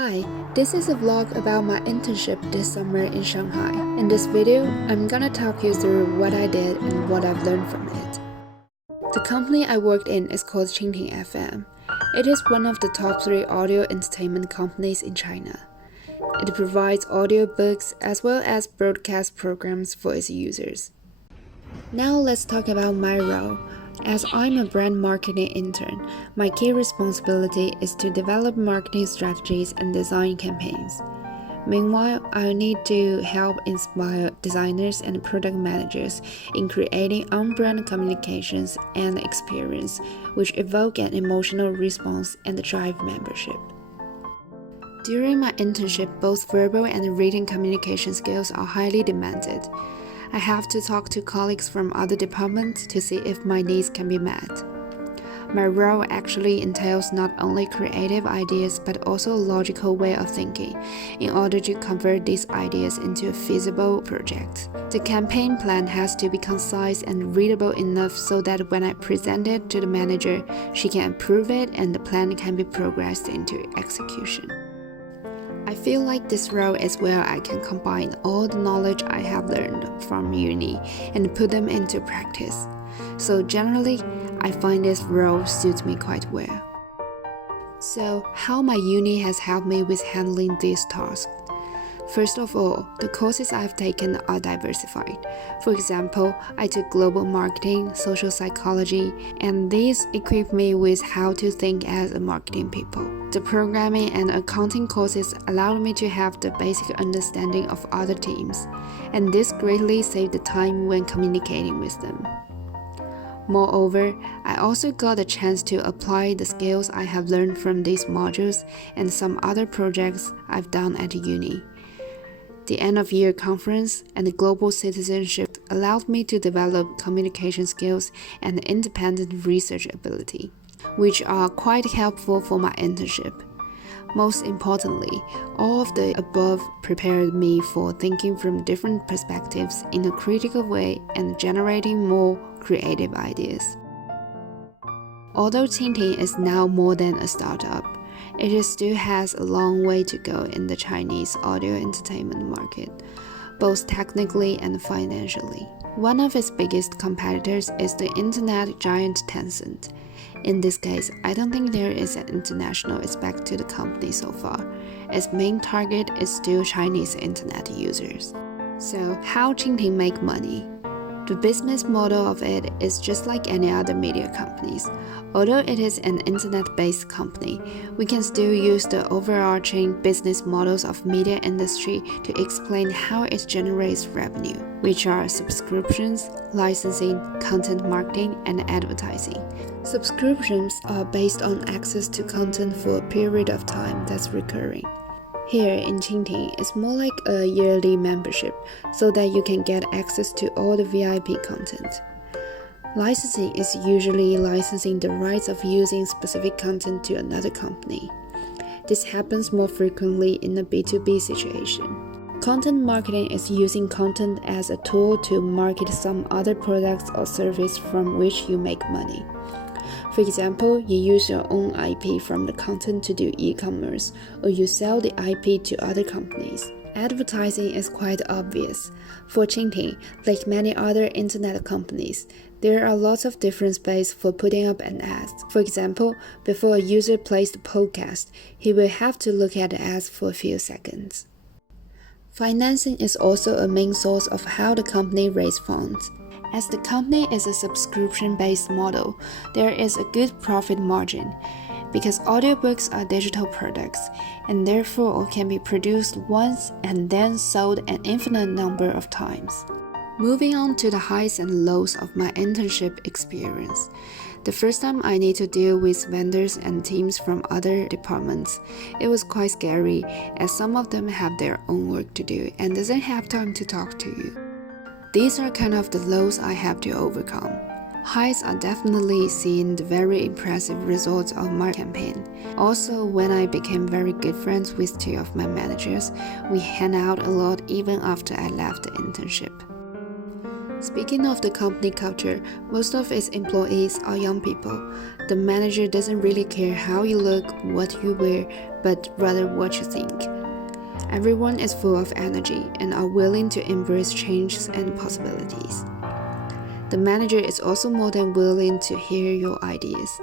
Hi, this is a vlog about my internship this summer in Shanghai. In this video, I'm gonna talk you through what I did and what I've learned from it. The company I worked in is called Qingting FM. It is one of the top 3 audio entertainment companies in China. It provides audiobooks as well as broadcast programs for its users. Now let's talk about my role. As I'm a brand marketing intern, my key responsibility is to develop marketing strategies and design campaigns. Meanwhile, I need to help inspire designers and product managers in creating on-brand communications and experience which evoke an emotional response and drive membership. During my internship, both verbal and written communication skills are highly demanded. I have to talk to colleagues from other departments to see if my needs can be met. My role actually entails not only creative ideas but also a logical way of thinking in order to convert these ideas into a feasible project. The campaign plan has to be concise and readable enough so that when I present it to the manager, she can approve it and the plan can be progressed into execution. I feel like this role is where I can combine all the knowledge I have learned from uni and put them into practice. So generally, I find this role suits me quite well. So how my uni has helped me with handling these tasks? First of all, the courses I've taken are diversified. For example, I took global marketing, social psychology, and these equipped me with how to think as a marketing people. The programming and accounting courses allowed me to have the basic understanding of other teams, and this greatly saved the time when communicating with them. Moreover, I also got a chance to apply the skills I have learned from these modules and some other projects I've done at uni. The end-of-year conference and the global citizenship allowed me to develop communication skills and independent research ability, which are quite helpful for my internship. Most importantly, all of the above prepared me for thinking from different perspectives in a critical way and generating more creative ideas. Although Qingting is now more than a startup, it still has a long way to go in the Chinese audio entertainment market, both technically and financially. One of its biggest competitors is the internet giant Tencent. In this case, I don't think there is an international aspect to the company so far. Its main target is still Chinese internet users. So, how Qingting make money? The business model of it is just like any other media companies. Although it is an internet-based company, we can still use the overarching business models of media industry to explain how it generates revenue, which are subscriptions, licensing, content marketing, and advertising. Subscriptions are based on access to content for a period of time that's recurring. Here in Qingting, it's more like a yearly membership so that you can get access to all the VIP content. Licensing is usually licensing the rights of using specific content to another company. This happens more frequently in a B2B situation. Content marketing is using content as a tool to market some other products or service from which you make money. For example, you use your own IP from the content to do e-commerce, or you sell the IP to other companies. Advertising is quite obvious. For Qingting, like many other internet companies, there are lots of different spaces for putting up an ad. For example, before a user plays the podcast, he will have to look at the ads for a few seconds. Financing is also a main source of how the company raises funds. As the company is a subscription-based model, there is a good profit margin, because audiobooks are digital products, and therefore can be produced once and then sold an infinite number of times. Moving on to the highs and lows of my internship experience. The first time I need to deal with vendors and teams from other departments, it was quite scary, as some of them have their own work to do and doesn't have time to talk to you. These are kind of the lows I have to overcome. Highs are definitely seeing the very impressive results of my campaign. Also, when I became very good friends with 2 of my managers, we hang out a lot even after I left the internship. Speaking of the company culture, most of its employees are young people. The manager doesn't really care how you look, what you wear, but rather what you think. Everyone is full of energy and are willing to embrace changes and possibilities. The manager is also more than willing to hear your ideas.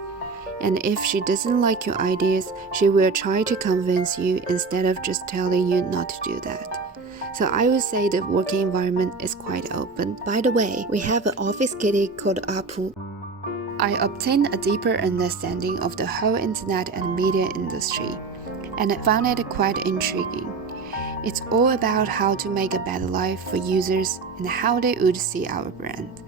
And if she doesn't like your ideas, she will try to convince you instead of just telling you not to do that. So I would say the working environment is quite open. By the way, we have an office kitty called Apu. I obtained a deeper understanding of the whole internet and media industry, and I found it quite intriguing. It's all about how to make a better life for users and how they would see our brand.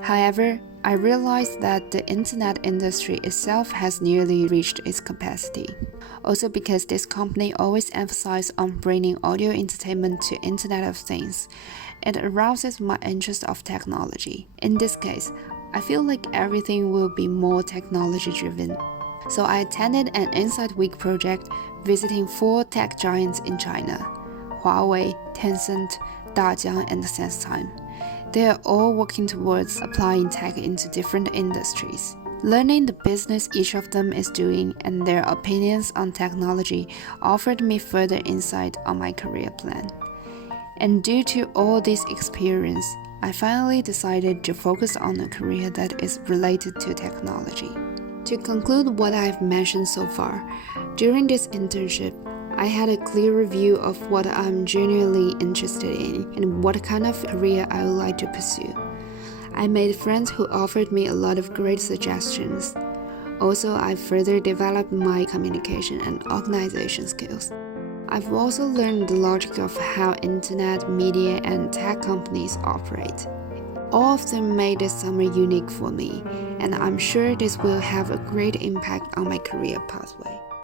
However, I realized that the internet industry itself has nearly reached its capacity. Also because this company always emphasizes on bringing audio entertainment to Internet of Things, it arouses my interest of technology. In this case, I feel like everything will be more technology driven. So I attended an Inside Week project visiting 4 tech giants in China: Huawei, Tencent, Zhang, and SenseTime. They are all working towards applying tech into different industries. Learning the business each of them is doing and their opinions on technology offered me further insight on my career plan. And due to all this experience, I finally decided to focus on a career that is related to technology. To conclude what I've mentioned so far, during this internship, I had a clearer view of what I'm genuinely interested in and what kind of career I would like to pursue. I made friends who offered me a lot of great suggestions. Also, I further developed my communication and organization skills. I've also learned the logic of how internet, media, and tech companies operate. All of them made this summer unique for me, and I'm sure this will have a great impact on my career pathway.